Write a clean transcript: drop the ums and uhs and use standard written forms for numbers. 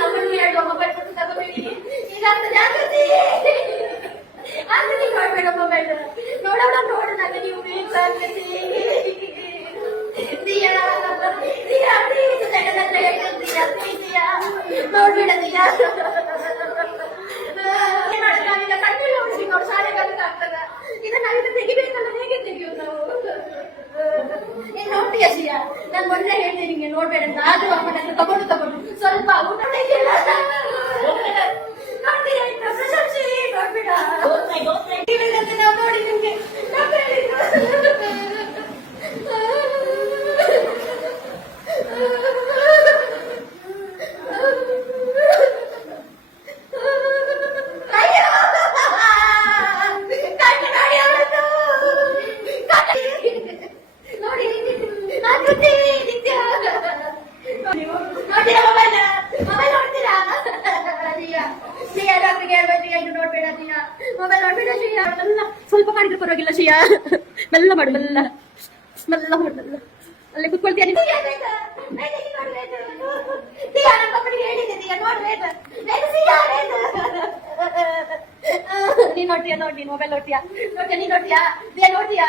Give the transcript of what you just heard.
ನಮ್ಮನ್ನು ಹೇಳುವ ಮೊಬೈಲ್ ಕೊಟ್ಟು ತಗೋಬೇಡಿ ಇದಂತ ಜಾಗೃತಿ ಅಂತ ನೀವು ನೋಡ್ಬೇಡ ಮೊಬೈಲ್ ನೋಡೋಣ ನೋಡೋಣ ನೀವು ಬೇಕು ಆಗ್ತದೆ ನೋಡ್ಬೇಡ ದಿಯಾ ಕಣ್ಣಿಲ್ಲ ಹುಡುಗಿ ನೋಡು ಶಾಲೆ ಕಲಿತ ಆಗ್ತದ ಇದನ್ನ ನಾವಿಂದ ತೆಗಿಬೇಕಲ್ಲ ಹೇಗೆ ತೆಗಿಯೋದು ನಾವು ನೀನ್ ನೋಡ್ತೀಯ ಶ್ರೀಯಾ ನಾನು ಮೊನ್ನೆ ಹೇಳ್ತೀನಿ ನಿಂಗೆ ನೋಡ್ಬೇಡ ಅಂತ ಆದ್ರೂ ಅಮ್ಮನ ತಗೊಂಡು ಸ್ವಲ್ಪ ಊಟ ನೋಡ್ತೀಯ ಪ್ರಶಂಸೆ ನೋಡ್ಬೇಡ ನಾವು ನೋಡಿ ನಿಮ್ಗೆ ಮೊಬೈಲ್ ನೋಡ್ಬೇಡ ಶ್ರೀಯಾ ಸ್ವಲ್ಪ ಮಾಡಿದ್ರೆ ಪರವಾಗಿಲ್ಲ ಶ್ರೀಯಾ ಮೆಲ್ಲ ಮಾಡು ಮೆಲ್ಲ ಅಲ್ಲೇ ಕುತ್ಕೊಳ್ತೀಯ ನೀನ್ ನೋಡ್ತೀಯ ನೋಡಿ ಮೊಬೈಲ್ ನೋಡ್ತೀಯಾ ನೀನ್ ನೋಡ್ತೀಯಾ